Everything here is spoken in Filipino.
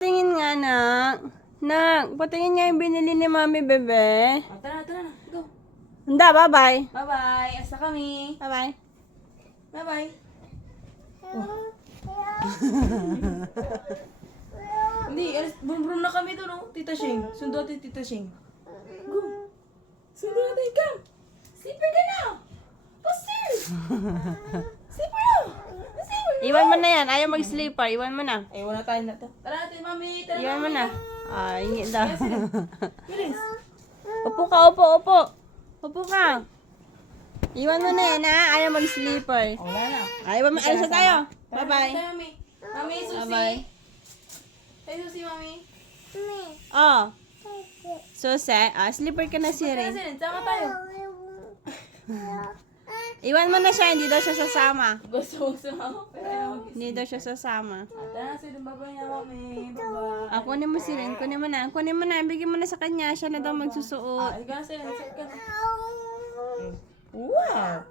Tingin nga, nak. Nak, patingin nga yung binili ni Mami, bebe. Tara na. Go. Handa, bye-bye. Bye-bye. Asa kami. Bye-bye. Bye-bye. Hindi, brum na kami doon, oh. Tita Shing. Sundo natin, Tita Shing. Go. Sundo natin, come. Slipper ka na. Faster. Slipper na. Slipper. Iwan mo na yan. Ayaw mag-sleeper. Iwan mo na. Ay, wala tayo na to. Tara natin, Mami. Tara, Iwan mo Mami. na. Ah, ingit daw. Bilis. Upo ka, upo. Upo ka. Iwan mo na yan, ha? Ayaw mag-sleeper. Wala na. Ayaw mo. Alis na tayo. Tara, Bye-bye. tayo, Mami. Mami, susi. Bye-bye. Ay, susi, Mami. Oh. Susi. Sleeper ka na, Tara, Sirin. Sirin. Sama tayo. Iwan mo na siya. Hindi daw siya sasama. Gusto mo sumama, pero ayaw mag-isip. Hindi daw siya sasama. Tara, Sirin. Bye-bye na, Mami. Bye-bye. Kunin mo, Sirin. Kunin mo na. Kunin mo na. Bigyan mo na sa kanya. Siya na daw magsusuot. Ikaw na, Sirin. Sit ka na. Wow!